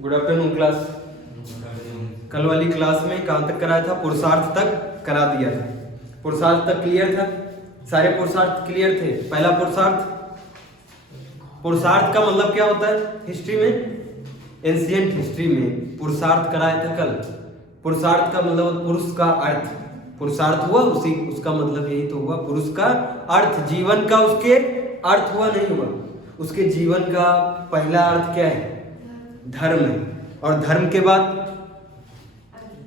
Good afternoon class. कल वाली class में कहाँ तक कराया था? पुरुषार्थ तक करा दिया था। पुरुषार्थ तक क्लियर था, सारे पुरुषार्थ क्लियर थे। पहला पुरुषार्थ, पुरुषार्थ का मतलब क्या होता है हिस्ट्री में, एंशिएंट हिस्ट्री में पुरुषार्थ कराया था कल। पुरुषार्थ का मतलब पुरुष का अर्थ, पुरुषार्थ हुआ उसी उसका मतलब यही तो हुआ, पुरुष का अर्थ, जीवन का उसके अर्थ हुआ, नहीं हुआ उसके जीवन का पहला अर्थ क्या है? धर्म है। और धर्म के बाद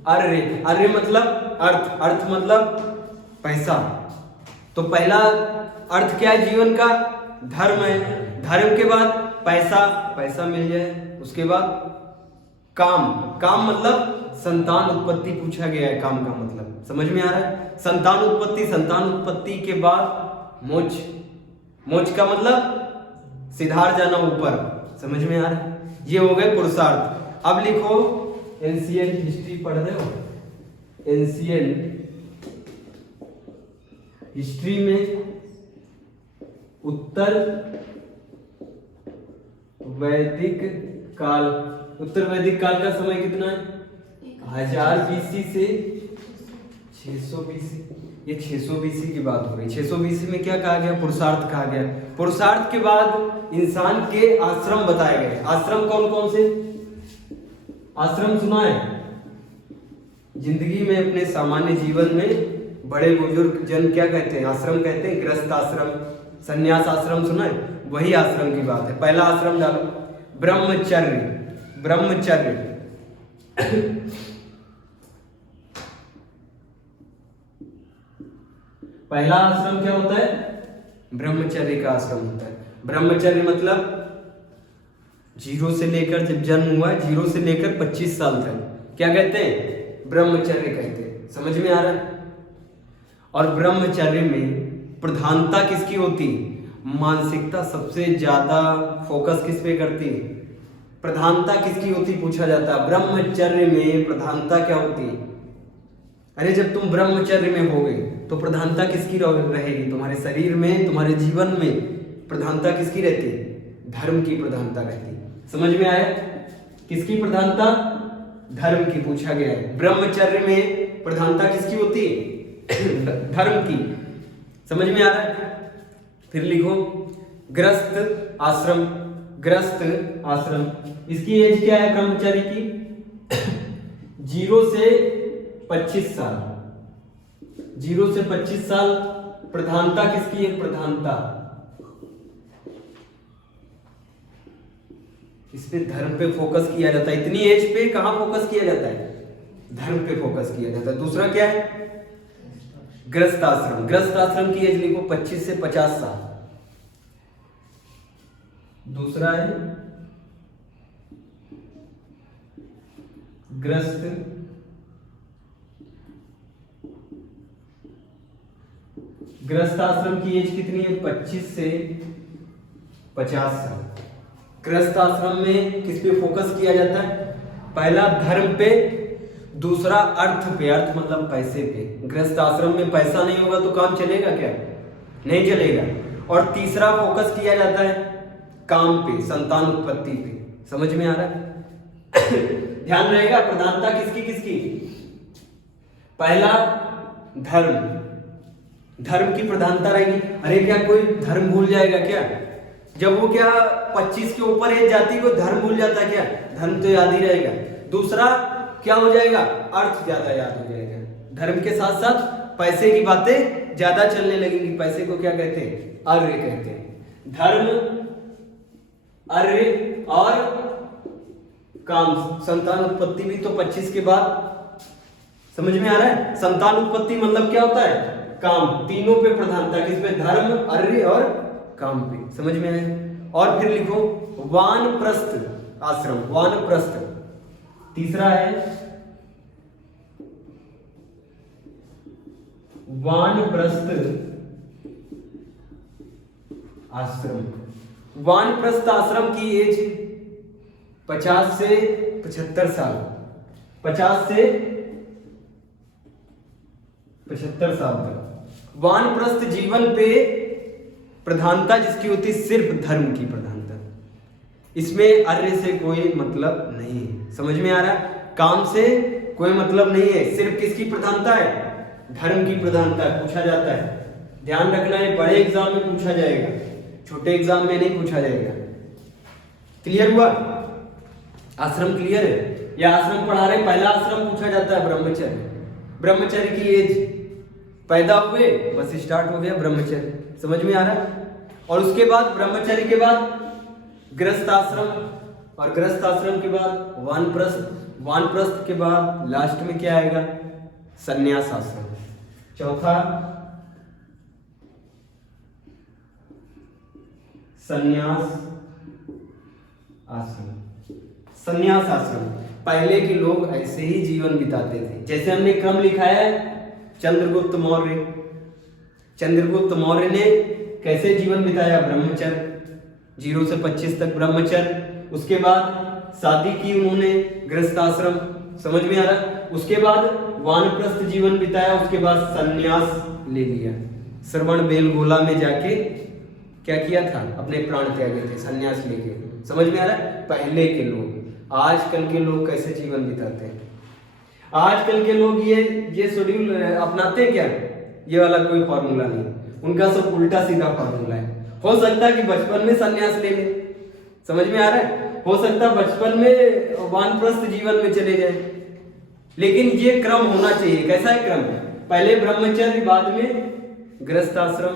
अर्य, अर्य मतलब अर्थ, अर्थ मतलब पैसा। तो पहला अर्थ क्या है जीवन का? धर्म है। धर्म के बाद पैसा, पैसा मिल जाए। उसके बाद काम, काम मतलब संतान उत्पत्ति पूछा गया है। काम का मतलब समझ में आ रहा है? संतान उत्पत्ति, संतान उत्पत्ति के बाद मोक्ष, मोक्ष का मतलब सिधार जाना ऊपर। समझ में आ रहा है? ये हो गए पुरुषार्थ। अब लिखो एंशिएंट हिस्ट्री पढ़ रहे हो? एंशिएंट हिस्ट्री में उत्तर वैदिक काल, उत्तर वैदिक काल का समय कितना है? 1000 BC से 600 BC। ये 600 BC की बात हो रही। 600 BC में क्या कहा गया? पुरुषार्थ कहा गया। पुरुषार्थ के बाद इंसान के आश्रम बताए गए। आश्रम कौन कौन से? आश्रम सुना है? जिंदगी में अपने सामान्य जीवन में बड़े बुजुर्ग जन क्या कहते हैं? आश्रम कहते हैं। गृहस्थ आश्रम, संन्यास आश्रम सुना है? वही आश्रम की बात है। पहला आश्रम डालो, ब्रह्मचर्य। ब्रह्मचर्य पहला आश्रम क्या होता है? ब्रह्मचर्य का आश्रम होता है। ब्रह्मचर्य मतलब 0 से लेकर, जब जन्म हुआ 0 से लेकर 25 साल तक क्या कहते हैं? ब्रह्मचर्य कहते हैं। समझ में आ रहा है? और ब्रह्मचर्य में प्रधानता किसकी होती? मानसिकता सबसे ज्यादा फोकस किस पे करती है? प्रधानता किसकी होती पूछा जाता है। ब्रह्मचर्य में प्रधानता क्या होती है? अरे जब तुम ब्रह्मचर्य में होगे तो प्रधानता किसकी रहेगी? तुम्हारे शरीर में, तुम्हारे जीवन में प्रधानता किसकी रहती है? धर्म की प्रधानता रहती है। समझ में आया? किसकी प्रधानता? धर्म की पूछा गया है। ब्रह्मचर्य में प्रधानता किसकी होती है? धर्म की। समझ में आ रहा है? फिर लिखो गृहस्थ आश्रम। गृहस्थ आश्रम, इसकी एज क्या है ब्रह्मचर्य की? 0 से 25 साल। 0 से 25 साल। प्रधानता किसकी है? प्रधानता इस पे धर्म पे फोकस किया जाता है। इतनी एज पे कहां फोकस किया जाता है? धर्म पे फोकस किया जाता है। दूसरा क्या है? गृहस्थ आश्रम। गृहस्थ आश्रम की एज लिखो 25 से 50 साल। दूसरा है गृहस्थ गृहस्थ आश्रम की एज कितनी है? 25 से 50 साल। गृहस्थ आश्रम में किस पे फोकस किया जाता है? पहला धर्म पे, दूसरा अर्थ पे, अर्थ मतलब पैसे पे। गृहस्थ आश्रम में पैसा नहीं होगा तो काम चलेगा क्या? नहीं चलेगा। और तीसरा फोकस किया जाता है काम पे, संतान उत्पत्ति पे। समझ में आ रहा है? ध्यान रहेगा प्रधानता किसकी किसकी? पहला धर्म, धर्म की प्रधानता रहेगी। अरे क्या कोई धर्म भूल जाएगा क्या? जब वो क्या 25 के ऊपर एज जाती है, कोई धर्म भूल जाता है क्या? धर्म तो याद ही रहेगा। दूसरा क्या हो जाएगा? अर्थ ज्यादा याद हो जाएगा। धर्म के साथ साथ पैसे की बातें ज्यादा चलने लगेंगी। पैसे को क्या कहते हैं? अर्य कहते हैं। धर्म, अर्य और काम। संतान उत्पत्ति भी तो 25 के बाद। समझ में आ रहा है? संतान उत्पत्ति मतलब क्या होता है? काम। तीनों पे प्रधानता किस पे? धर्म, अर्य और काम पे। समझ में आया? और फिर लिखो वानप्रस्थ आश्रम। वानप्रस्थ तीसरा है वानप्रस्थ आश्रम। वानप्रस्थ आश्रम की एज 50 से 75 साल। 50 से 75 साल तक। वानप्रस्थ जीवन पे प्रधानता जिसकी होती है सिर्फ धर्म की प्रधानता। इसमें अर्य से कोई मतलब नहीं है। समझ में आ रहा है? काम से कोई मतलब नहीं है, सिर्फ किसकी प्रधानता है? धर्म की प्रधानता है। पूछा जाता है, ध्यान रखना है, बड़े एग्जाम में पूछा जाएगा, छोटे एग्जाम में नहीं पूछा जाएगा। क्लियर हुआ? आश्रम क्लियर है? या आश्रम पढ़ा रहे, पहला आश्रम पूछा जाता है ब्रह्मचर्य। ब्रह्मचर्य की एज, पैदा हुए बस स्टार्ट हो गया ब्रह्मचर्य। समझ में आ रहा है? और उसके बाद ब्रह्मचर्य के बाद गृहस्थ आश्रम, और गृहस्थ आश्रम के बाद वानप्रस्थ, वानप्रस्थ के बाद लास्ट में क्या आएगा? संन्यास आश्रम। चौथा संन्यास आश्रम। संन्यास आश्रम, पहले के लोग ऐसे ही जीवन बिताते थे। जैसे हमने क्रम लिखा है, चंद्रगुप्त मौर्य, चंद्रगुप्त मौर्य ने कैसे जीवन बिताया? ब्रह्मचर्य, 0 से 25 तक ब्रह्मचर्य। उसके बाद शादी की उन्होंने, गृहस्थ आश्रम। समझ में आ रहा? उसके बाद वानप्रस्थ जीवन बिताया, उसके बाद संन्यास ले लिया। श्रवण बेलगोला में जाके क्या किया था? अपने प्राण त्यागे थे संन्यास लेके। समझ में आ रहा है? पहले के लोग। आजकल के लोग कैसे जीवन बिताते हैं? आजकल के लोग ये शेड्यूल अपनाते हैं क्या? ये वाला कोई फॉर्मूला नहीं, उनका सब उल्टा सीधा फॉर्मूला है। हो सकता है कि बचपन में संन्यास ले ले, समझ में आ रहा है? हो सकता है बचपन में वानप्रस्थ जीवन में चले जाए, लेकिन ये क्रम होना चाहिए। कैसा है क्रम? पहले ब्रह्मचर्य, बाद में गृहस्थ आश्रम,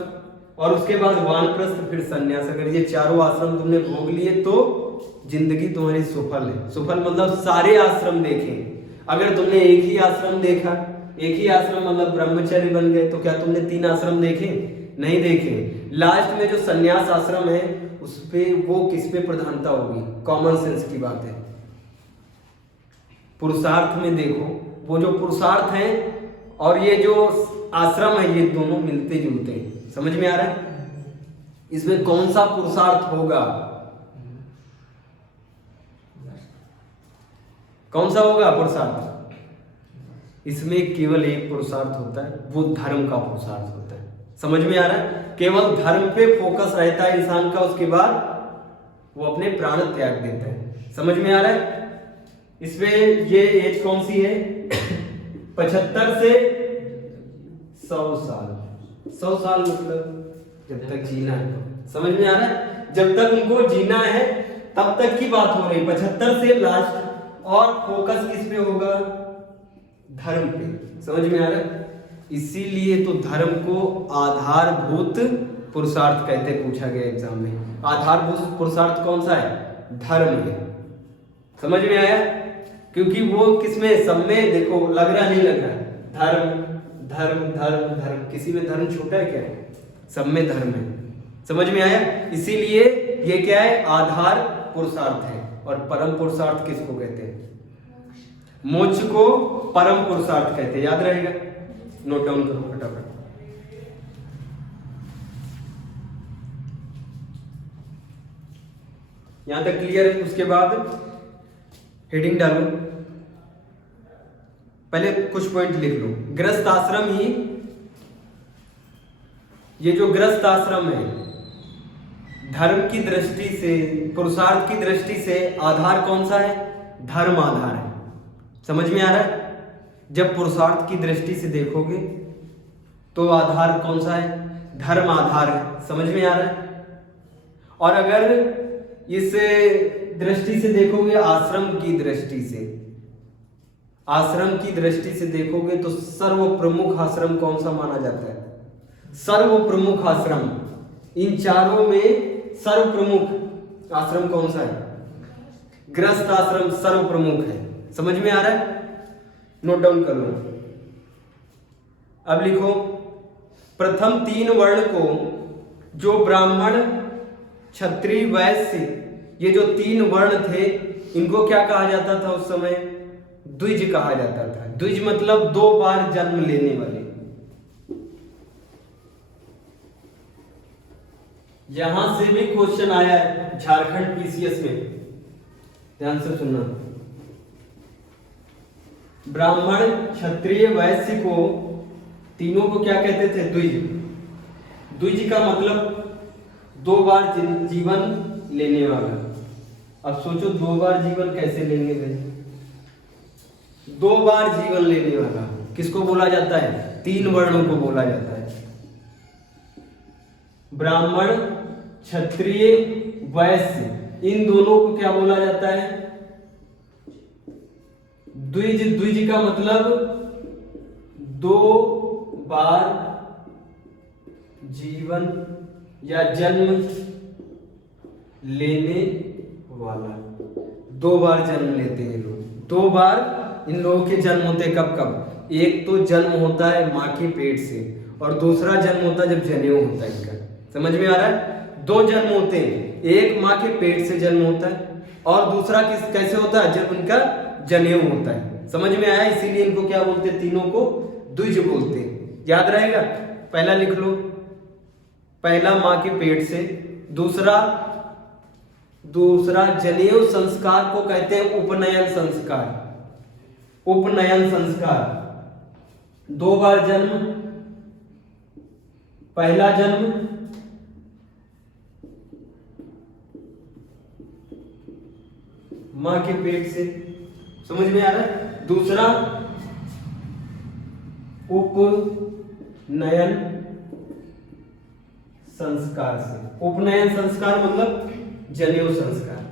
और उसके बाद वानप्रस्थ, फिर संन्यास। अगर ये चारों आश्रम तुमने भोग लिए तो जिंदगी तुम्हारी सफल है। सफल मतलब सारे आश्रम देखे। अगर तुमने एक ही आश्रम देखा, एक ही आश्रम मतलब ब्रह्मचर्य बन गए, तो क्या तुमने 3 आश्रम देखे? नहीं देखे। लास्ट में जो संन्यास आश्रम है उस पे, वो किस पे प्रधानता होगी? कॉमन सेंस की बात है। पुरुषार्थ में देखो, वो जो पुरुषार्थ है और ये जो आश्रम है, ये दोनों मिलते जुलते हैं। समझ में आ रहा है? इसमें कौन सा पुरुषार्थ होगा? कौन सा होगा पुरुषार्थ? इसमें केवल एक पुरुषार्थ होता है, वो धर्म का पुरुषार्थ होता है। समझ में आ रहा है? केवल धर्म पे फोकस रहता है इंसान का, उसके बाद वो अपने प्राण त्याग देता है। समझ में आ रहा है? इसमें ये एज कौन सी है? 75 से 100 साल। 100 साल मतलब जब तक जीना है। समझ में आ रहा है? जब तक उनको जीना है तब तक की बात हो रही, 75 से लास्ट। और फोकस किस पे होगा? धर्म पे। समझ में आ रहा है? इसीलिए तो धर्म को आधारभूत पुरुषार्थ कहते, पूछा गया एग्जाम में। आधारभूत पुरुषार्थ कौन सा है? धर्म है। समझ में आया? क्योंकि वो किसमें, सब में देखो, लग रहा नहीं लग रहा? धर्म धर्म धर्म धर्म, किसी में धर्म छूटा है क्या? सब में धर्म है। समझ में आया? इसीलिए ये क्या है? आधार पुरुषार्थ है। और परम पुरुषार्थ किसको कहते हैं? मोक्ष को परम पुरुषार्थ कहते हैं। याद रहेगा? नोट डाउन करो फटाफट। यहां तक क्लियर है? उसके बाद हेडिंग डालो, पहले कुछ पॉइंट लिख लो। गृहस्थ आश्रम ही, ये जो गृहस्थ आश्रम है, धर्म की दृष्टि से, पुरुषार्थ की दृष्टि से आधार कौन सा है? धर्म आधार है। समझ में आ रहा है? जब पुरुषार्थ की दृष्टि से देखोगे तो आधार कौन सा है? धर्म आधार है। समझ में आ रहा है? और अगर इस दृष्टि से देखोगे, आश्रम की दृष्टि से, आश्रम की दृष्टि से देखोगे तो सर्व प्रमुख आश्रम कौन सा माना जाता है? सर्व प्रमुख आश्रम, इन चारों में सर्व प्रमुख आश्रम कौन सा है? गृहस्थ आश्रम सर्व प्रमुख है। समझ में आ रहा है? नोट डाउन कर लो। अब लिखो, प्रथम 3 वर्ण को, जो ब्राह्मण, क्षत्रिय, वैश्य, ये जो 3 वर्ण थे, इनको क्या कहा जाता था उस समय? द्विज कहा जाता था। द्विज मतलब 2 बार जन्म लेने वाले। यहां से भी क्वेश्चन आया है झारखंड पीसीएस में, ध्यान से सुनना। ब्राह्मण, क्षत्रिय, वैश्य को, तीनों को क्या कहते थे? द्विज। द्विज का मतलब 2 बार जीवन लेने वाला। अब सोचो 2 बार जीवन कैसे लेंगे भाई? 2 बार जीवन लेने वाला किसको बोला जाता है? 3 वर्णों को बोला जाता है, ब्राह्मण, क्षत्रिय, वैश्य। इन दोनों को क्या बोला जाता है? द्विज। द्विज का मतलब 2 बार जीवन या जन्म लेने वाला। 2 बार जन्म लेते हैं लोग। 2 बार इन लोगों के जन्म होते हैं। कब कब? एक तो जन्म होता है माँ के पेट से, और दूसरा जन्म होता है जब जनेऊ होता है इनका। समझ में आ रहा है? 2 जन्म होते हैं, एक माँ के पेट से जन्म होता है और दूसरा कैसे होता है? जब उनका जनेऊ होता है। समझ में आया? इसीलिए इनको क्या बोलते हैं? तीनों को द्विज बोलते हैं। याद रहेगा? पहला लिख लो, पहला माँ के पेट से, दूसरा जनेऊ संस्कार को कहते हैं उपनयन संस्कार। उपनयन संस्कार, 2 बार जन्म, पहला जन्म मां के पेट से, समझ में आ रहा है? दूसरा उपनयन संस्कार से। उपनयन संस्कार मतलब जनेऊ संस्कार।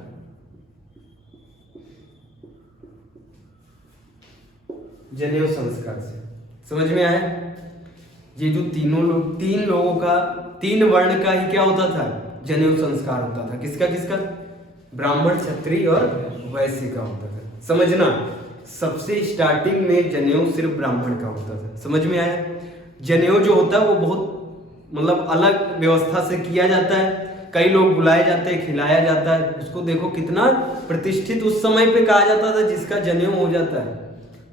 जनेऊ संस्कार से, समझ में आया? ये जो 3 लोगों का 3 वर्ण का ही क्या होता था? जनेऊ संस्कार होता था। किसका किसका? ब्राह्मण, क्षत्रिय और वैश्य का होता था। समझना, सबसे स्टार्टिंग में जनेऊ सिर्फ ब्राह्मण का होता था। समझ में आया? जनेऊ जो होता है वो बहुत मतलब अलग व्यवस्था से किया जाता है। कई लोग बुलाए जाते हैं, खिलाया जाता है उसको। देखो कितना प्रतिष्ठित उस समय पे कहा जाता था, जिसका जनेऊ हो जाता है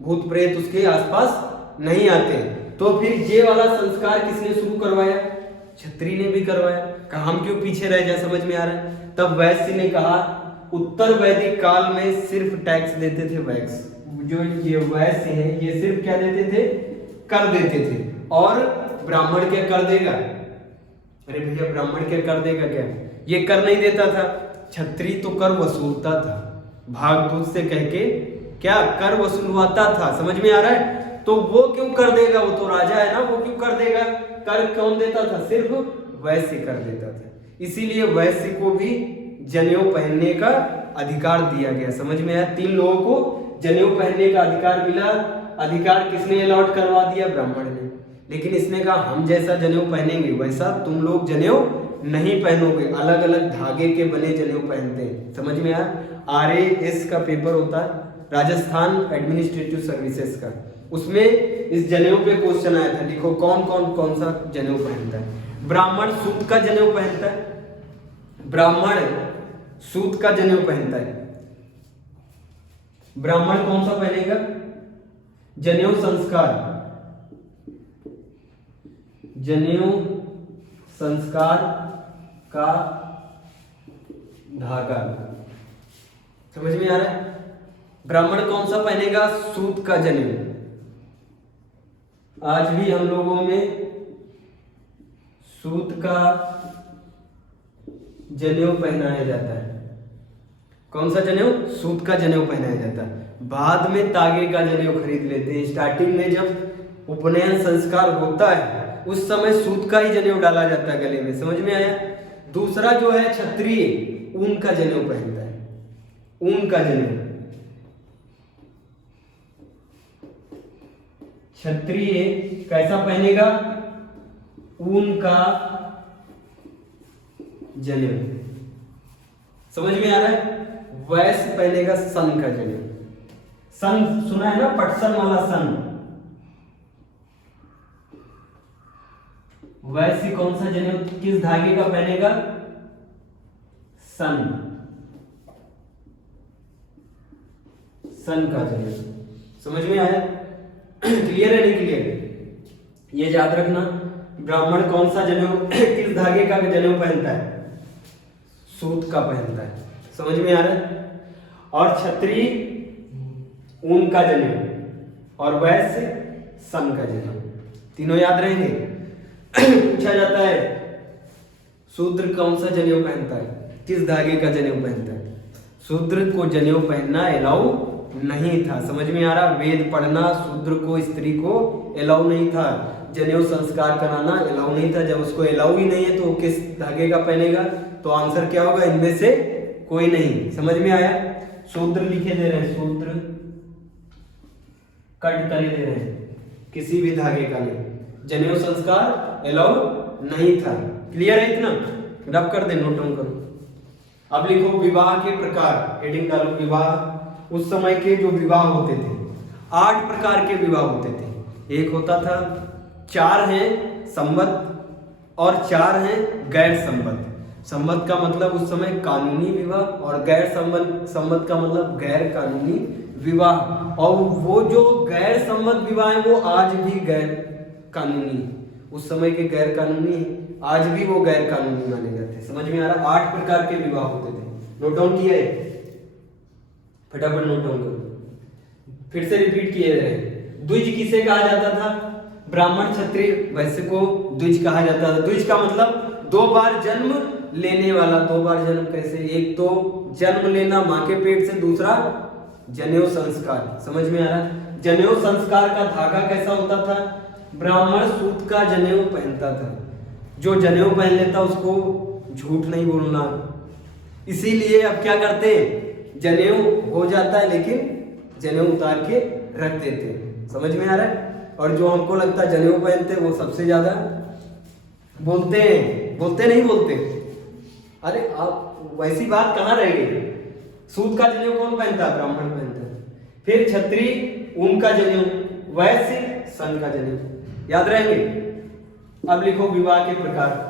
भूत प्रेत उसके आसपास नहीं आते। तो फिर ये वाला संस्कार किसने शुरू करवाया? क्षत्रिय ने भी करवाया। कहा हम क्यों पीछे रह जाए? समझ में आ रहा है? तब वैश्य ने कहा, उत्तर वैदिक काल में सिर्फ टैक्स देते थे वैश्य। जो ये वैश्य है ये सिर्फ क्या देते थे? कर देते थे। और ब्राह्मण क्या कर देगा? अरे भैया ब्राह्मण क्या कर देगा? क्या ये कर नहीं देता था। क्षत्रिय तो कर वसूलता था, भागदूत से कह के क्या कर वसूलवाता था। समझ में आ रहा है? तो वो क्यों कर देगा? वो तो राजा है ना, वो क्यों कर देगा? कर कौन देता था? सिर्फ वैश्य कर देता था। इसीलिए वैश्य को भी जनेऊ पहनने का अधिकार दिया गया। समझ में आया? 3 लोगों को जनेऊ पहनने का अधिकार मिला। अधिकार किसने अलॉट करवा दिया? ब्राह्मण ने। लेकिन इसने कहा हम जैसा जनेऊ पहनेंगे वैसा तुम लोग जनेऊ नहीं पहनोगे। अलग अलग धागे के बने जनेऊ पहनते हैं। समझ में आया? RAS का पेपर होता है, राजस्थान एडमिनिस्ट्रेटिव सर्विसेज का। उसमें इस जनेऊ पे क्वेश्चन आया था, लिखो कौन सा जनेऊ पहनता है? ब्राह्मण सूत का जनेऊ पहनता है। ब्राह्मण सूत का जनेऊ पहनता है। ब्राह्मण कौन सा पहनेगा? जनेऊ संस्कार। जनेऊ संस्कार का धागा। समझ में आ रहा है? ब्राह्मण कौन सा पहनेगा? सूत का जनेऊ। आज भी हम लोगों में सूत का जनेऊ पहनाया जाता है। कौन सा जनेऊ? सूत का जनेऊ पहनाया जाता है। बाद में तागे का जनेऊ खरीद लेते हैं। स्टार्टिंग में जब उपनयन संस्कार होता है उस समय सूत का ही जनेऊ डाला जाता है गले में। समझ में आया? दूसरा जो है क्षत्रिय, ऊन का जनेऊ पहनता है। ऊन का जनेऊ। क्षत्रिय कैसा पहनेगा? ऊन का जनेऊ। समझ में आ रहा है? वैश्य पहनेगा सन का जनेऊ। सन सुना है ना? पटसन वाला सन। वैश्य कौन सा जनेऊ किस धागे का पहनेगा? सन। सन का जनेऊ। समझ में आया? क्लियर है नहीं क्लियर? ये याद रखना। ब्राह्मण कौन सा जनेऊ किस धागे का जनेऊ पहनता है? सूत का पहनता है। समझ में आ रहा है? और क्षत्रिय ऊन का जनेऊ और वैश्य सन का जनेऊ। तीनों याद रहेंगे। पूछा जाता है शूद्र कौन सा जनेऊ पहनता है? किस धागे का जनेऊ पहनता है? शूद्र को जनेऊ पहनना अलाउ नहीं था। समझ में आ रहा? वेद पढ़ना शूद्र को, स्त्री को अलाउ नहीं था। जनेऊ संस्कार कराना अलाउ नहीं था। जब उसको अलाउ ही नहीं है तो वो किस धागे का पहनेगा? तो आंसर क्या होगा? इनमें से कोई नहीं। समझ में आया? शूद्र लिखे दे रहे हैं, शूद्र कट करे दे रहे हैं, किसी भी धागे का नहीं। जनेऊ संस्कार अलाउ नहीं था। क्लियर है इतना? रब कर दे, नोट डाउन करो। अब लिखो विवाह के प्रकार, हेडिंग डालो विवाह। उस समय के जो विवाह होते थे, 8 प्रकार के विवाह होते थे। एक होता था, 4 हैं संबद्ध और 4 हैं गैर संबद्ध। संबद्ध का मतलब उस समय कानूनी विवाह और गैर संबद्ध का मतलब गैर कानूनी विवाह। और वो जो गैर संबद्ध विवाह है वो आज भी गैर कानूनी, उस समय के गैर कानूनी आज भी वो गैर कानूनी माने जाते हैं। समझ में आ रहा? 8 प्रकार के विवाह होते थे। नोट डाउन किया है? फटाफट नोट डाउन करो। फिर से रिपीट किए रहे। द्विज किसे कहा जाता था? ब्राह्मण क्षत्रिय वैश्य को द्विज कहा जाता था। द्विज का मतलब 2 बार जन्म लेने वाला। 2 बार जन्म कैसे? एक तो जन्म लेना मां के पेट से, दूसरा जनेऊ संस्कार। समझ में आ रहा? जनेऊ संस्कार का धागा कैसा होता था? ब्राह्मण सूत का जनेऊ पहनता था। जो जनेऊ पहन लेता उसको झूठ नहीं बोलना। इसीलिए अब क्या करते? जनेऊ हो जाता है लेकिन जनेऊ उतार के रख देते। समझ में आ रहा है? और जो हमको लगता है जनेऊ पहनते वो सबसे ज्यादा बोलते हैं। बोलते नहीं बोलते? अरे आप वैसी बात कहाँ रह गई? सूत का जनेऊ कौन पहनता है? ब्राह्मण पहनता है। फिर क्षत्रिय ऊन का जनेऊ, वैश्य सन का जनेऊ। याद रहेंगे? अब लिखो विवाह के प्रकार।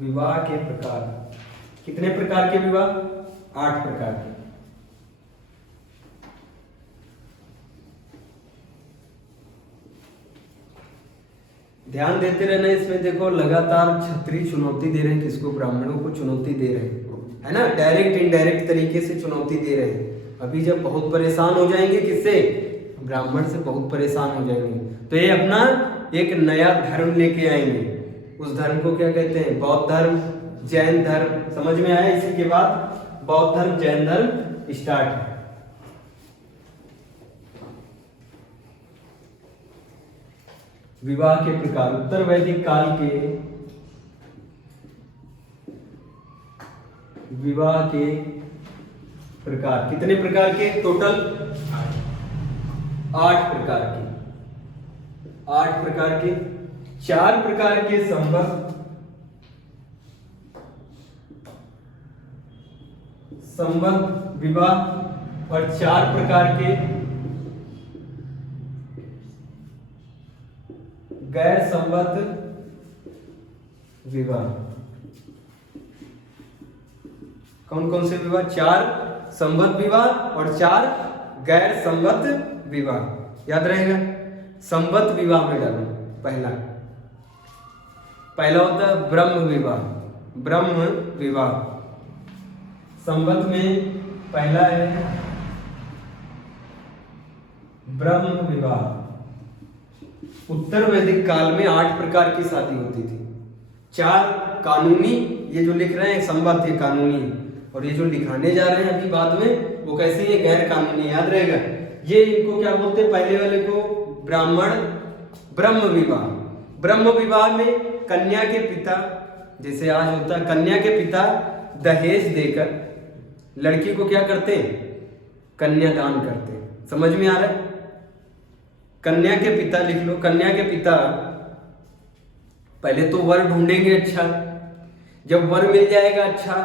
विवाह के प्रकार, कितने प्रकार के विवाह? 8 प्रकार के। ध्यान देते रहना इसमें। देखो लगातार क्षत्रिय चुनौती दे रहे हैं किसको? ब्राह्मणों को चुनौती दे रहे हैं, है ना? डायरेक्ट इनडायरेक्ट तरीके से चुनौती दे रहे हैं। अभी जब बहुत परेशान हो जाएंगे, किससे? ब्राह्मण से बहुत परेशान हो जाएंगे, तो ये अपना एक नया धर्म लेके आएंगे। उस धर्म को क्या कहते हैं? बौद्ध धर्म, जैन धर्म। समझ में आया? इसी के बाद बौद्ध धर्म, जैन धर्म स्टार्ट है। विवाह के प्रकार। उत्तर वैदिक काल के विवाह के प्रकार कितने प्रकार के? टोटल 8 प्रकार के। 8 प्रकार के। 4 प्रकार के संबद्ध विवाह और 4 प्रकार के गैर संबद्ध विवाह। कौन कौन से विवाह? 4 संबद्ध विवाह और 4 गैर संबद्ध विवाह। याद रहेगा? संबद्ध विवाह में डालो। पहला होता है ब्रह्म विवाह। ब्रह्म विवाह। संबद्ध में पहला है ब्रह्म विवाह। उत्तर वैदिक काल में 8 प्रकार की शादी होती थी। 4 कानूनी, ये जो लिख रहे हैं संबद्ध, ये कानूनी, और ये जो लिखाने जा रहे हैं अभी बाद में वो कैसे? ये गैर कानूनी। याद रहेगा? ये इनको क्या बोलते हैं? पहले वाले को ब्राह्मण ब्रह्म विवाह। ब्रह्म विवाह में कन्या के पिता, जैसे आज होता है, कन्या के पिता दहेज देकर लड़की को क्या करते हैं? कन्यादान करते हैं। समझ में आ रहा है? कन्या के पिता लिख लो। कन्या के पिता पहले तो वर ढूंढेंगे अच्छा, जब वर मिल जाएगा अच्छा,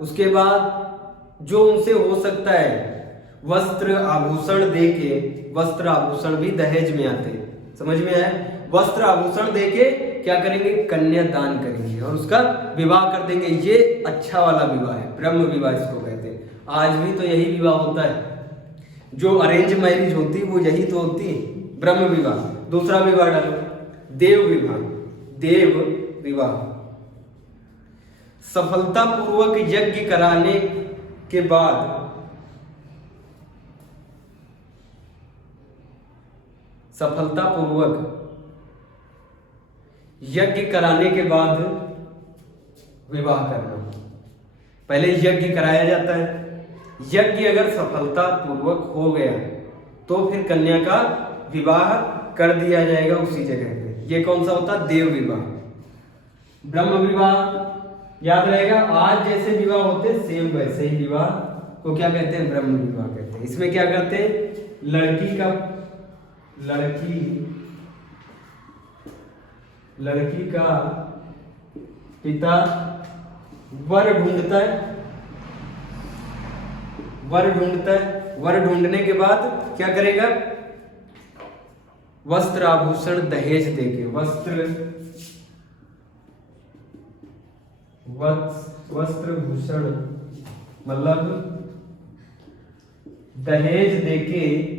उसके बाद जो उनसे हो सकता है वस्त्र आभूषण देके, वस्त्र आभूषण भी दहेज में आते हैं। समझ में आया? वस्त्र आभूषण देके क्या करेंगे? कन्यादान करेंगे और उसका विवाह कर देंगे। ये अच्छा वाला विवाह है, ब्रह्म विवाह इसको कहते हैं। आज भी तो यही विवाह होता है। जो अरेंज मैरिज होती है वो यही तो होती है, ब्रह्म विवाह। दूसरा विवाह डालो, देव विवाह। देव विवाह सफलतापूर्वक यज्ञ कराने के बाद यज्ञ कराने के बाद विवाह करना। पहले यज्ञ कराया जाता है, यज्ञ अगर सफलता पूर्वक हो गया तो फिर कन्या का विवाह कर दिया जाएगा उसी जगह पे। ये कौन सा होता है? देव विवाह। ब्रह्म विवाह याद रहेगा, आज जैसे विवाह होते सेम वैसे ही विवाह को क्या कहते हैं? ब्रह्म विवाह कहते हैं। इसमें क्या करते हैं? लड़की का पिता वर ढूंढता है, वर ढूंढने के बाद क्या करेगा? वस्त्र आभूषण दहेज देके, वस्त्र भूषण मतलब दहेज देके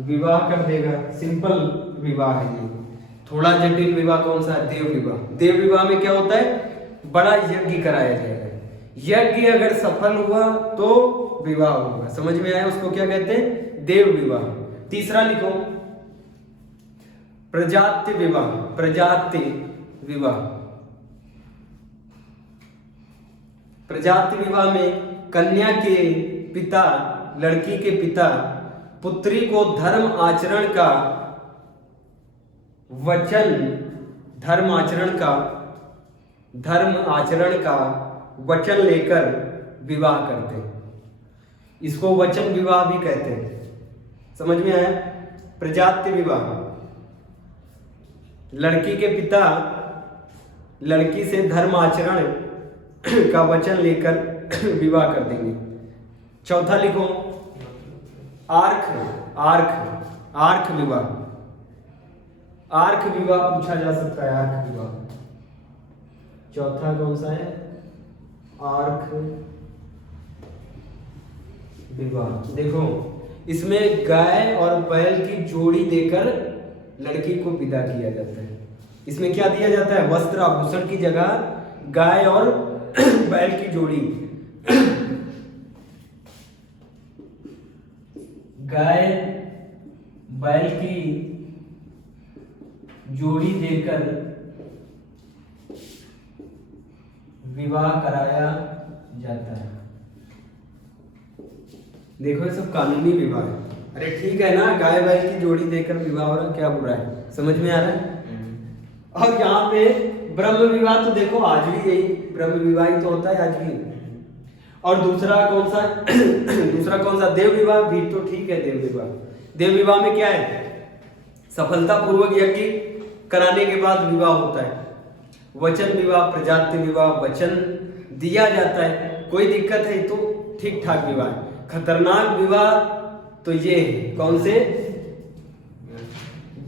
विवाह कर देगा। सिंपल विवाह है ये। थोड़ा जटिल विवाह कौन सा है? देव विवाह। देव विवाह में क्या होता है? बड़ा यज्ञ कराया जाएगा। यज्ञ अगर सफल हुआ तो विवाह होगा। समझ में आया? उसको क्या कहते हैं? देव विवाह। तीसरा लिखो, प्रजात्य विवाह। प्रजात्य विवाह में कन्या के पिता, लड़की के पिता पुत्री को धर्म आचरण का वचन लेकर विवाह करते हैं। इसको वचन विवाह भी कहते हैं। समझ में आया? प्रजात्य विवाह, लड़की के पिता लड़की से धर्म आचरण का वचन लेकर विवाह कर देंगे। चौथा लिखो, आर्क विवाह। आर्क विवाह पूछा जा सकता है। आर्क विवाह चौथा कौन सा है? आर्क विवाह। देखो, इसमें गाय और बैल की जोड़ी देकर लड़की को विदा किया जाता है। इसमें क्या दिया जाता है? वस्त्र आभूषण की जगह गाय और बैल की जोड़ी, गाय बैल की जोड़ी देकर विवाह कराया जाता है। देखो, ये सब कानूनी विवाह है। अरे ठीक है ना, गाय बैल की जोड़ी देकर विवाह हो रहा, क्या बुरा है? समझ में आ रहा है? और यहाँ पे ब्रह्म विवाह तो देखो आज भी यही ब्रह्म विवाह ही तो होता है आज भी। और दूसरा कौन सा? देव विवाह भी तो ठीक है। देव विवाह में क्या है? सफलता पूर्वक यज्ञ कराने के बाद विवाह होता है। वचन विवाह, प्रजात्य विवाह, वचन दिया जाता है, कोई दिक्कत है तो ठीक ठाक विवाह है। खतरनाक विवाह तो ये है, कौन से?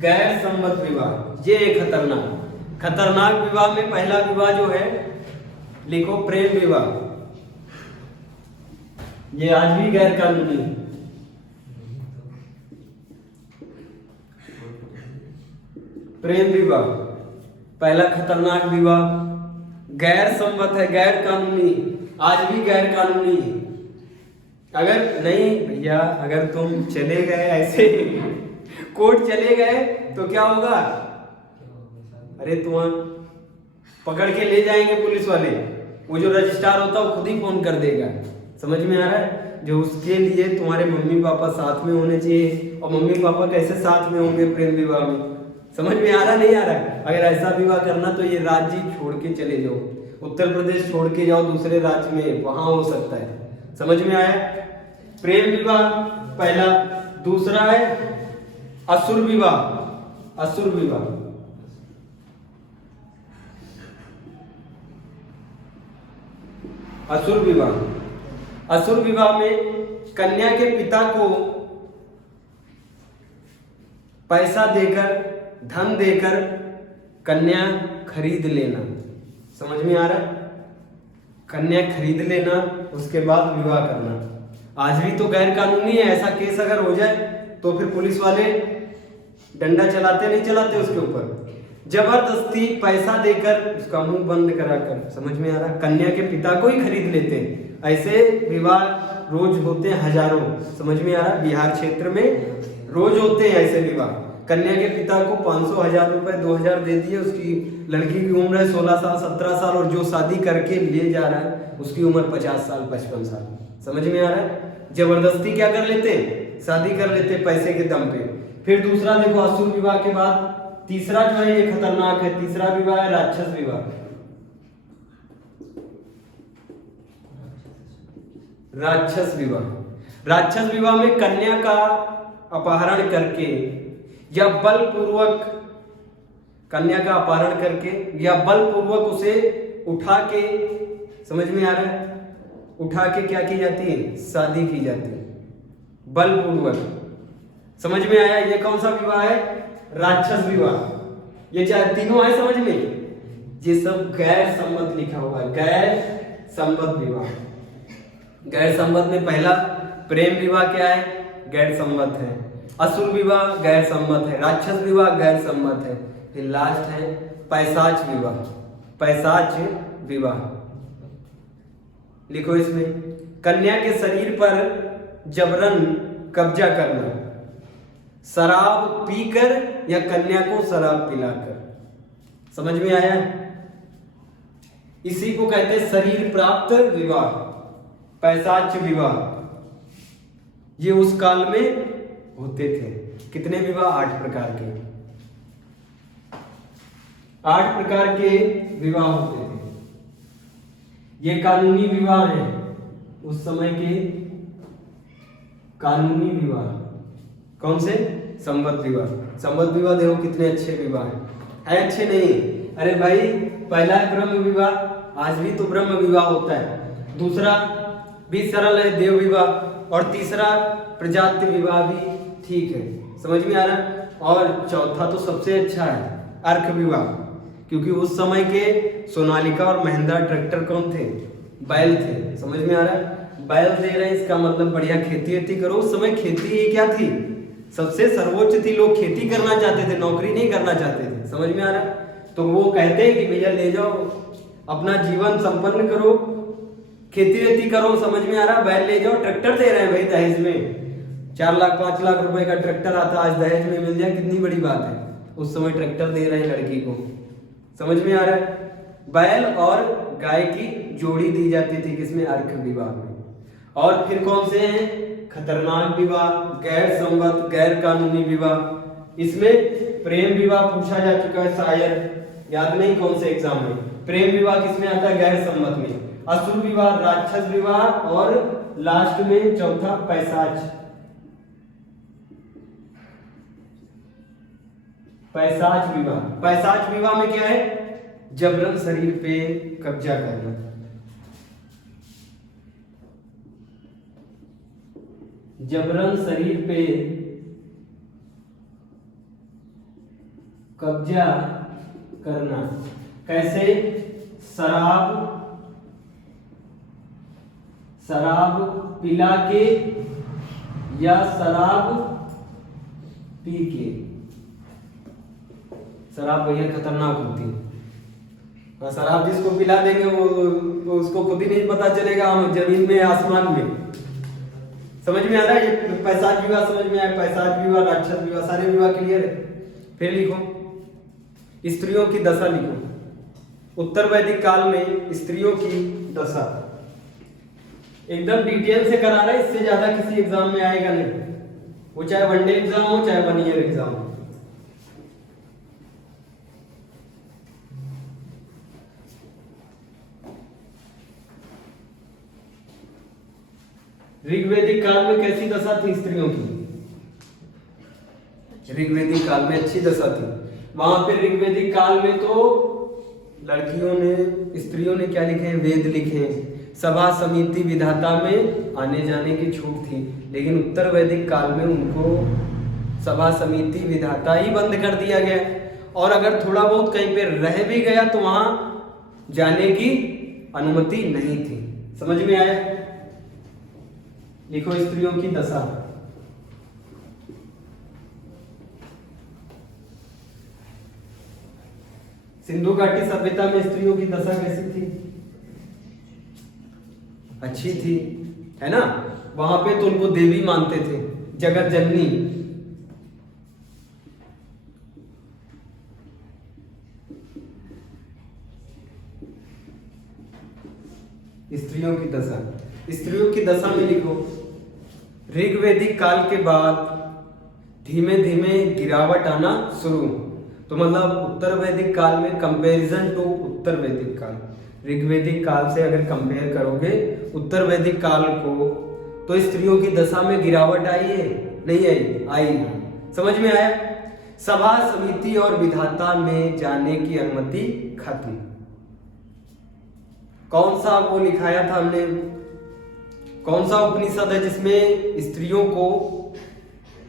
गैर सम्मत विवाह। ये खतरनाक विवाह में पहला विवाह जो है, लिखो प्रेम विवाह। ये आज भी गैर कानूनी है। प्रेम विवाह पहला खतरनाक विवाह, गैर सम्मत है, गैर कानूनी, आज भी गैर कानूनी है। अगर नहीं भैया, अगर तुम चले गए ऐसे कोर्ट चले गए तो क्या होगा? अरे तुम पकड़ के ले जाएंगे पुलिस वाले। वो जो रजिस्ट्रार होता है वो खुद ही फोन कर देगा। समझ में आ रहा है? जो उसके लिए तुम्हारे मम्मी पापा साथ में होने चाहिए। और मम्मी पापा कैसे साथ में होंगे प्रेम विवाह में? समझ में आ रहा नहीं आ रहा? अगर ऐसा विवाह करना तो ये राज्य छोड़ के चले जाओ, उत्तर प्रदेश छोड़ के जाओ दूसरे राज्य में, वहां हो सकता है। समझ में आया? प्रेम विवाह पहला। दूसरा है असुर विवाह। असुर विवाह में कन्या के पिता को पैसा देकर, धन देकर कन्या खरीद लेना। समझ में आ रहा है? कन्या खरीद लेना, उसके बाद विवाह करना। आज भी तो गैर कानूनी है। ऐसा केस अगर हो जाए तो फिर पुलिस वाले डंडा चलाते नहीं चलाते उसके ऊपर, जबरदस्ती पैसा देकर उसका मुंह बंद कराकर। समझ में आ रहा? कन्या के पिता को ही खरीद लेते हैं। ऐसे विवाह रोज होते हैं, हजारों। समझ में आ रहा? बिहार क्षेत्र में रोज होते हैं ऐसे विवाह। कन्या के पिता को 500,000 रुपए 2,000 दे दिए, उसकी लड़की की उम्र है 16 साल 17 साल, और जो शादी करके ले जा रहा है उसकी उम्र 50 साल 55 साल। समझ में आ रहा है? जबरदस्ती क्या कर लेते हैं, शादी कर लेते हैं पैसे के दम पे। फिर दूसरा देखो, असुर विवाह के बाद तीसरा जो है ये खतरनाक है, तीसरा विवाह है राक्षस विवाह। राक्षस विवाह, राक्षस विवाह में कन्या का अपहरण करके या बलपूर्वक, कन्या का अपहरण करके या बलपूर्वक उसे उठा के, समझ में आ रहा है, उठा के क्या की जाती है, शादी की जाती है बलपूर्वक। समझ में आया? ये कौन सा विवाह है, राक्षस विवाह। ये चाहे तीनों आए समझ में, ये सब गैर सम्मत लिखा हुआ है, गैर सम्मत विवाह। गैर सम्मत में पहला प्रेम विवाह क्या है, गैर सम्मत है। असुर विवाह गैर सम्मत है, राक्षस विवाह गैर सम्मत है। फिर लास्ट है पैशाच विवाह। पैशाच विवाह लिखो इसमें, कन्या के शरीर पर जबरन कब्जा करना, शराब पीकर या कन्या को शराब पिलाकर। समझ में आया? इसी को कहते हैं शरीर प्राप्त विवाह, पैशाच विवाह। ये उस काल में होते थे। कितने विवाह? 8 प्रकार के, 8 प्रकार के विवाह होते थे। ये कानूनी विवाह है, उस समय के कानूनी विवाह। कौन से? संबद्ध विवाह। संबद्ध विवाह देखो कितने अच्छे विवाह है अच्छे नहीं? अरे भाई, पहला है ब्रह्म विवाह, आज भी तो ब्रह्म विवाह होता है। दूसरा भी सरल है, देव विवाह। और तीसरा प्रजाति विवाह भी ठीक है। समझ में आ रहा है? और चौथा तो सबसे अच्छा है, अर्क विवाह, क्योंकि उस समय के सोनालिका और महिंद्रा ट्रैक्टर कौन थे? बैल थे। समझ में आ रहा है? बैल दे रहे हैं, इसका मतलब बढ़िया खेती वेती करो। उस समय खेती ही क्या थी, सबसे सर्वोच्च थी। लोग खेती करना चाहते थे, नौकरी नहीं करना चाहते थे। समझ में आ रहा है? तो वो कहते हैं कि भैया ले जाओ, अपना जीवन संपन्न करो, खेती वेती करो। समझ में आ रहा है? बैल ले जाओ। ट्रैक्टर दे रहे हैं भाई दहेज में, 4 लाख 5 लाख रुपए का ट्रैक्टर आता, आज दहेज में मिल जाए, कितनी बड़ी बात है। उस समय ट्रैक्टर दे रहे हैं लड़की को। समझ में आ रहा है? बैल और गाय की जोड़ी दी जाती थी, किसमें? अर्क विवाह में। और फिर कौन से हैं? खतरनाक विवाह, गैर संबद्ध, गैर कानूनी विवाह। इसमें प्रेम विवाह पूछा जा चुका है, शायद याद नहीं कौन से एग्जाम में। प्रेम विवाह किसमें आता है? गैर संबद्ध में। असुर विवाह, राक्षस विवाह, और लास्ट में चौथा पैशाच। पैशाच विवाह। पैशाच विवाह में क्या है? जबरन शरीर पे कब्जा करना। जबरन शरीर पे कब्जा करना। कैसे? शराब पिला के या शराब पी के। शराब भैया खतरनाक होती है। शराब जिसको पिला देंगे वो उसको खुद ही नहीं पता चलेगा, हम जमीन में आसमान में। समझ में आ रहा है? ये पैशाच विवाह समझ में आया? पैशाच विवाह, राक्षस विवाह, सारे विवाह क्लियर है। फिर लिखो स्त्रियों की दशा। लिखो उत्तर वैदिक काल में स्त्रियों की दशा। एकदम डिटेल से करा रहा है, इससे ज्यादा किसी एग्जाम में आएगा नहीं, वो चाहे वनडे एग्जाम हो चाहे 1 ईयर एग्जाम हो। ऋग्वैदिक काल में कैसी दशा थी स्त्रियों की? ऋग्वैदिक काल में अच्छी दशा थी। वहां पे ऋग्वैदिक काल में तो लड़कियों ने, स्त्रियों ने क्या लिखे हैं? वेद लिखे हैं। सभा समिति विधाता में आने जाने की छूट थी, लेकिन उत्तर वैदिक काल में उनको सभा समिति विधाता ही बंद कर दिया गया। और अगर थोड़ा बहुत कहीं पे रह भी गया तो वहां जाने की अनुमति नहीं थी। समझ में आया? लिखो स्त्रियों की दशा। सिंधु घाटी सभ्यता में स्त्रियों की दशा कैसी थी? अच्छी थी, है ना? वहां पे तो उनको देवी मानते थे, जगत जननी। स्त्रियों की दशा, स्त्रियों की दशा में लिखो ऋग्वैदिक काल के बाद धीमे धीमे गिरावट आना शुरू। तो मतलब उत्तर वैदिक काल में कंपैरिजन टू उत्तर वैदिक काल, ऋग्वैदिक काल से अगर कंपेयर करोगे उत्तर वैदिक काल को, तो स्त्रियों की दशा में गिरावट आई है, नहीं आई? आई। समझ में आया? सभा समिति और विधाता में जाने की अनुमति खत्म। कौन सा वो लिखाया था हमने, कौन सा उपनिषद है जिसमें स्त्रियों को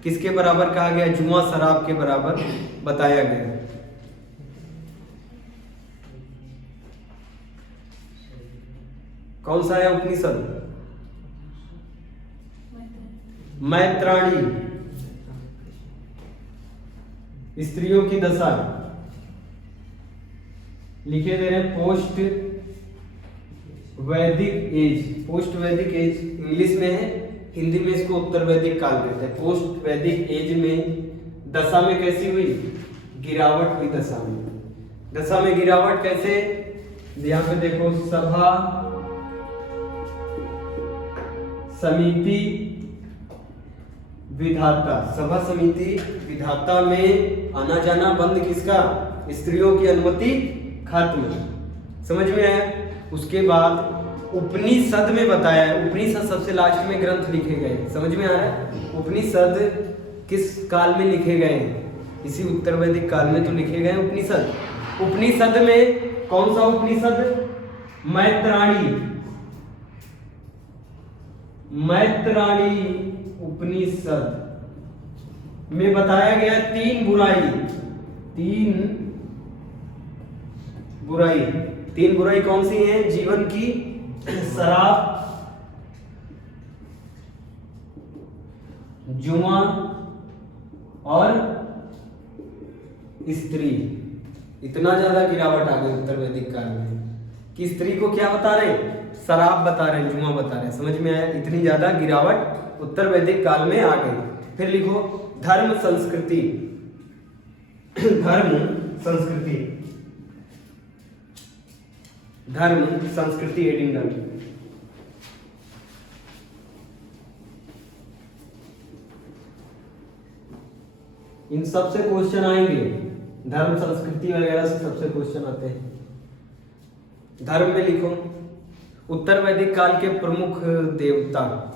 किसके बराबर कहा गया? जुआ शराब के बराबर बताया गया। कौन सा है उपनिषद? मैत्राणी। स्त्रियों की दशा लिखे दे रहे हैं पोस्ट वैदिक एज, पोस्ट वैदिक एज इंग्लिश में है, हिंदी में इसको उत्तर वैदिक काल कहते हैं। पोस्ट वैदिक एज में दशा में कैसी हुई? गिरावट हुई दशा में। दशा में गिरावट कैसे? यहां पे देखो सभा समिति विधाता, सभा समिति विधाता में आना जाना बंद, किसका? स्त्रियों की अनुमति खत्म। समझ में आया? उसके बाद उपनिषद में बताया है, उपनिषद सबसे लास्ट में ग्रंथ लिखे गए। समझ में आ रहा है? उपनिषद किस काल में लिखे गए? इसी उत्तर वैदिक काल में तो लिखे गए उपनिषद। उपनिषद में कौन सा उपनिषद? मैत्राणी, मैत्राणी उपनिषद में बताया गया तीन बुराई, तीन बुराई कौन सी हैं? जीवन की, शराब, जुआ और स्त्री। इतना ज्यादा गिरावट आ गई उत्तर वैदिक काल में कि स्त्री को क्या बता रहे? शराब बता रहे, जुआ बता रहे। समझ में आया? इतनी ज्यादा गिरावट उत्तर वैदिक काल में आ गई। फिर लिखो धर्म संस्कृति, धर्म संस्कृति, धर्म संस्कृति हेडिंग डाल। इन सबसे क्वेश्चन आएंगे, धर्म संस्कृति वगैरह से सबसे क्वेश्चन आते हैं। धर्म में लिखो उत्तर वैदिक काल के प्रमुख देवता,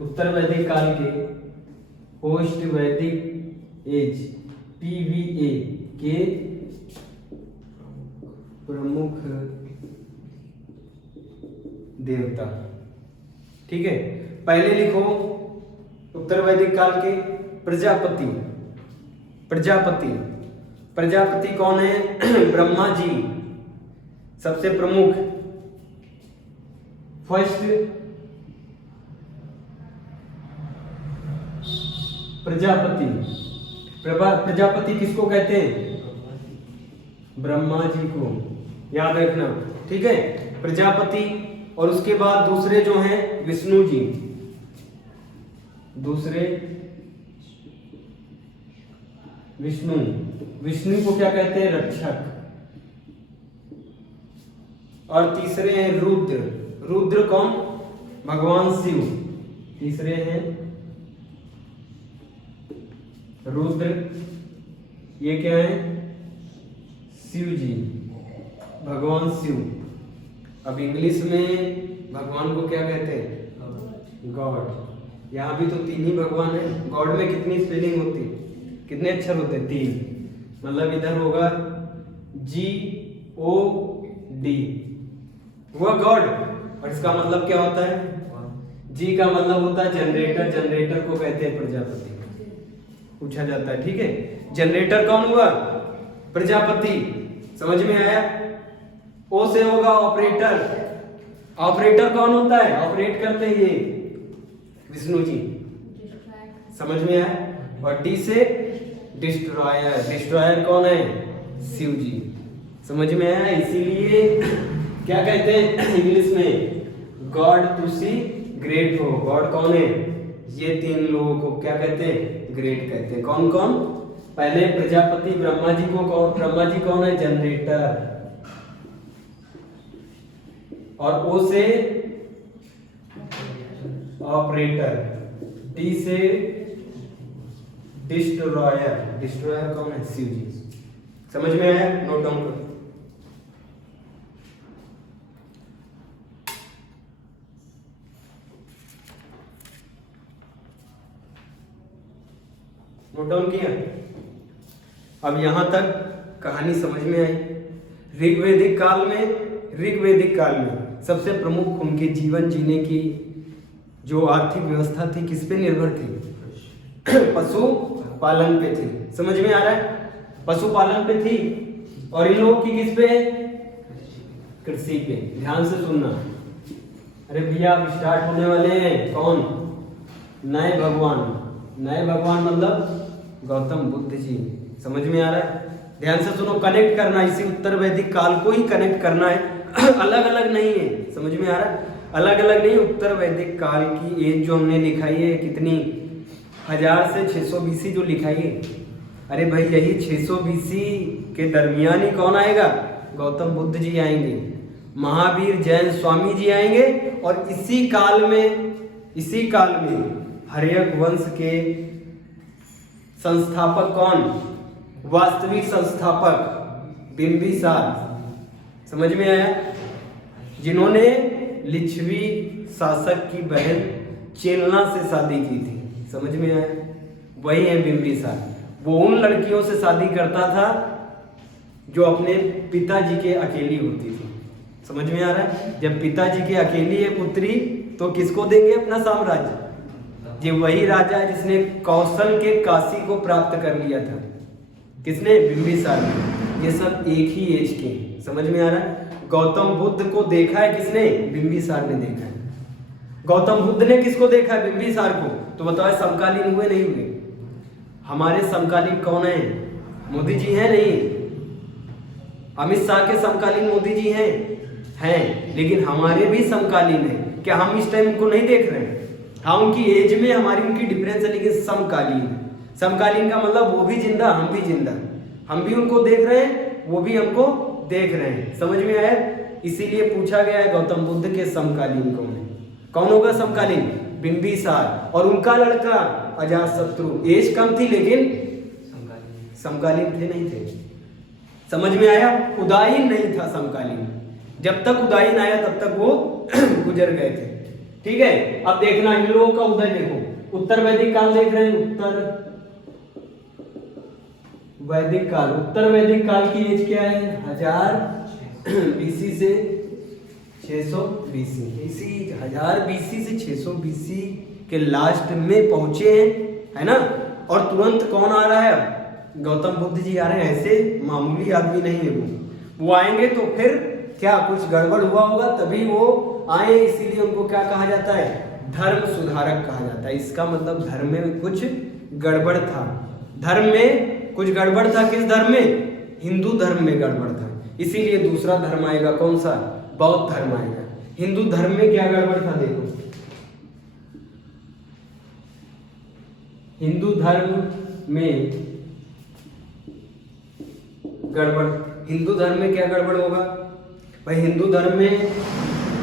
उत्तर वैदिक काल के पोस्ट वैदिक एज PVA के प्रमुख देवता। ठीक है, पहले लिखो उत्तर वैदिक काल के प्रजापति, प्रजापति, प्रजापति कौन है? ब्रह्मा जी सबसे प्रमुख। फर्स्ट प्रजापति, प्रजापति किसको कहते हैं? ब्रह्मा जी को, याद रखना। ठीक है, प्रजापति। और उसके बाद दूसरे जो हैं विष्णु जी, दूसरे विष्णु, विष्णु को क्या कहते हैं? रक्षक। और तीसरे हैं रुद्र, रुद्र कौन? भगवान शिव। तीसरे हैं रुद्र, ये क्या है? शिव जी, भगवान शिव। अब इंग्लिश में भगवान को क्या कहते हैं? गॉड। यहाँ भी तो तीन ही भगवान है। गॉड में कितनी स्पेलिंग होती है? कितने अक्षर होते हैं? 3। मतलब इधर होगा GOD, हुआ गॉड। और इसका मतलब क्या होता है? जी का मतलब होता है जनरेटर, जनरेटर को कहते हैं प्रजापति। पूछा जाता है। ठीक है, जनरेटर कौन हुआ? प्रजापति। समझ में आया? ओ से होगा ऑपरेटर, ऑपरेटर कौन होता है? ऑपरेट करते हैं ये विष्णु जी। समझ में आया? और डी से डिस्ट्रॉयर, डिस्ट्रॉयर कौन है? शिव जी। समझ में आया? इसीलिए क्या कहते हैं इंग्लिश में? गॉड टू सी ग्रेट हो। गॉड कौन है? ये तीन लोगों को क्या कहते हैं? ग्रेट कहते हैं। कौन कौन? पहले प्रजापति, ब्रह्मा जी को कौन? ब्रह्मा जी कौन है? जनरेटर। और ओ से ऑपरेटर, डी से डिस्ट्रॉयर, डिस्ट्रॉयर कौन है? शिव जी। समझ में आया? नोट डाउन करो। नोट डाउन किया? अब यहां तक कहानी समझ में आई। ऋग्वैदिक काल में सबसे प्रमुख उनके जीवन जीने की जो आर्थिक व्यवस्था थी किस पे निर्भर थी? पशु पालन पे थी। समझ में आ रहा है? पशुपालन पे थी। और इन लोगों की किस पे? कृषि पे। ध्यान से सुनना। अरे भैया अब स्टार्ट होने वाले हैं कौन? नए भगवान। नए भगवान मतलब गौतम बुद्ध जी। समझ में आ रहा है? ध्यान से सुनो, कनेक्ट करना, इसी उत्तर वैदिक काल को ही कनेक्ट करना है। अलग अलग नहीं है। समझ में आ रहा है? अलग अलग नहीं। उत्तर वैदिक काल की एज जो हमने लिखाई है कितनी? 1000 से 600 बीसी जो लिखाई है। अरे भाई यही 600 बीसी के दरमियान ही कौन आएगा? गौतम बुद्ध जी आएंगे, महावीर जैन स्वामी जी आएंगे। और इसी काल में हर्यक वंश के संस्थापक कौन? वास्तविक संस्थापक बिंबिसार। समझ में आया? जिन्होंने लिच्छवी शासक की बहन चेलना से शादी की थी। समझ में आया? वही है बिंबिसार। वो उन लड़कियों से शादी करता था जो अपने पिताजी के अकेली होती थी। समझ में आ रहा है? जब पिताजी की अकेली है पुत्री तो किसको देंगे अपना साम्राज्य? ये वही राजा है जिसने कौशल के काशी को प्राप्त कर लिया था। किसने? बिंबिसार ने। ये सब एक ही एज के। समझ में आ रहा है? गौतम बुद्ध को देखा है किसने? बिंबिसार ने देखा है। गौतम बुद्ध ने किसको देखा है? बिंबिसार को। तो बताओ समकालीन हुए नहीं हुए? हमारे समकालीन कौन है? मोदी जी हैं? नहीं। अमित शाह के समकालीन मोदी जी हैं, लेकिन हमारे भी समकालीन हैं। क्या हम इस टाइम उनको नहीं देख रहे हैं? हाँ, उनकी एज में हमारी उनकी डिफरेंस है, लेकिन समकालीन। समकालीन का मतलब वो भी जिंदा, हम भी जिंदा। हम भी उनको देख रहे हैं, वो भी हमको देख रहे हैं। समझ में आया? इसीलिए पूछा गया है गौतम बुद्ध के समकालीन कौन है? कौन होगा समकालीन? बिंबिसार। और उनका लड़का अजातशत्रु। एज कम थी लेकिन समकालीन थे नहीं थे। समझ में आया? उदायीन नहीं था समकालीन। जब तक उदायीन आया तब तक वो गुजर गए थे। ठीक है? अब देखना इन लोगों का उदय देखो। उत्तर वैदिक काल देख रहे हैं? उत्तर वैदिक काल। उत्तर वैदिक काल की एज क्या है? 1000 बीसी से 600 बीसी। इसी 1000 बीसी से 600 बीसी के लास्ट में पहुंचे हैं, है ना? और तुरंत कौन आ रहा है? गौतम बुद्ध जी आ रहे हैं। ऐसे मामूली आदमी नहीं है वो आएंगे तो फिर क्या कुछ गड़बड़ हुआ होगा तभी वो आए। इसीलिए उनको क्या कहा जाता है? धर्म सुधारक कहा जाता है। इसका मतलब धर्म में कुछ गड़बड़ था। धर्म में कुछ गड़बड़ था। किस धर्म में? हिंदू धर्म में गड़बड़ था। इसीलिए दूसरा धर्म आएगा। कौन सा? बौद्ध धर्म आएगा। हिंदू धर्म में क्या गड़बड़ था? देखो, हिंदू धर्म में गड़बड़। हिंदू धर्म में क्या गड़बड़ होगा भाई? हिंदू धर्म में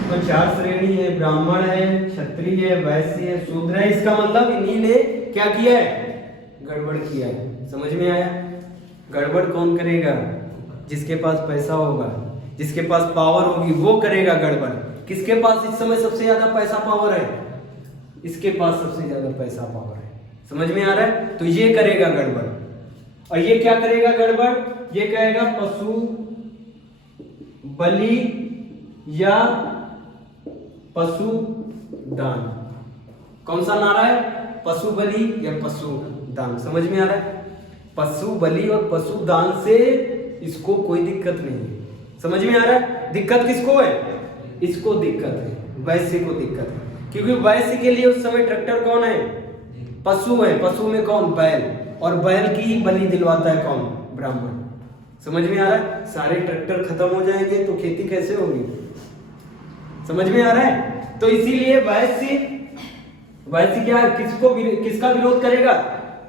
तो 4 श्रेणी है। ब्राह्मण है, क्षत्रिय है, वैश्य है, शूद्र है। इसका मतलब इन्हीं ने क्या किया है? गड़बड़ किया है। समझ में आया? गड़बड़ कौन करेगा? जिसके पास पैसा होगा, जिसके पास पावर होगी वो करेगा गड़बड़। किसके पास इस समय सबसे ज्यादा पैसा पावर है? इसके पास सबसे ज्यादा पैसा पावर है। समझ में आ रहा है? तो ये करेगा गड़बड़। और ये क्या करेगा गड़बड़? ये कहेगा पशु बलि या पशु दान। कौन सा नारा है? पशु बलि या पशु दान। समझ में आ रहा है? पशु बलि और पशु दान से इसको कोई दिक्कत नहीं है। समझ में आ रहा है? दिक्कत किसको है? इसको दिक्कत है, वैश्य को दिक्कत है। क्योंकि वैश्य के लिए उस समय ट्रैक्टर कौन है? पशु है। पशु में कौन? बैल। और बैल की बलि दिलवाता है कौन? ब्राह्मण। समझ में आ रहा है? सारे ट्रैक्टर खत्म हो जाएंगे तो खेती कैसे होगी? समझ में आ रहा है? तो इसीलिए वैश्य क्या किसका विरोध करेगा?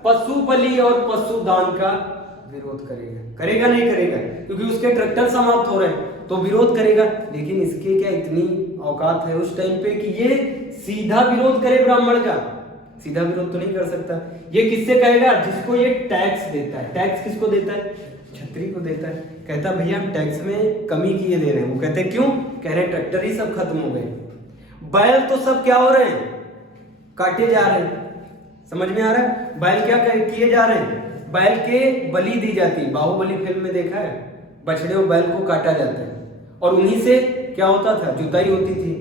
पशु बलि और पशु दान का विरोध करेगा, करेगा नहीं करेगा, क्योंकि उसके ट्रैक्टर समाप्त हो रहे हैं तो विरोध करेगा। लेकिन इसके क्या इतनी औकात है उस टाइम पे कि ये सीधा विरोध करे ब्राह्मण का? सीधा विरोध तो नहीं कर सकता। ये किससे कहेगा? जिसको ये टैक्स देता है। टैक्स किसको देता है? छत्री को देता है। कहता भैया हम टैक्स में कमी किए दे रहे हैं। वो कहते क्यों? कह रहे ट्रैक्टर ही सब खत्म हो गए, बैल तो सब क्या हो रहे हैं? काटे जा रहे हैं। समझ में आ रहा है? बैल क्या किए जा रहे हैं? बैल के बलि दी जाती है। बाहुबली फिल्म में देखा है, बछड़े और बैल को काटा जाता है और उन्हीं से क्या होता था? जुताई होती थी।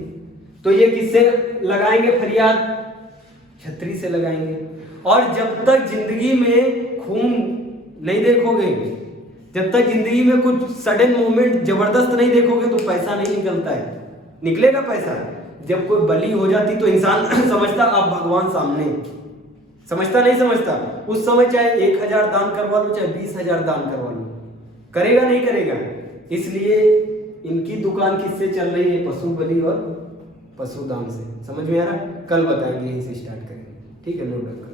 तो ये किससे लगाएंगे फरियाद? छत्री से लगाएंगे। और जब तक जिंदगी में खून नहीं देखोगे, जब तक जिंदगी में कुछ सडन मूवमेंट जबरदस्त नहीं देखोगे तो पैसा नहीं निकलता है। निकलेगा पैसा जब कोई बलि हो जाती तो इंसान समझता आप भगवान सामने, समझता नहीं समझता? उस समय चाहे 1000 दान करवा लो, चाहे 20,000 दान करवा लो, करेगा नहीं करेगा? इसलिए इनकी दुकान किससे चल रही है? पशु बलि और पशु दान से। समझ में आ रहा है? कल बताएंगे, यहीं से स्टार्ट करेंगे। ठीक है, नोट रखो।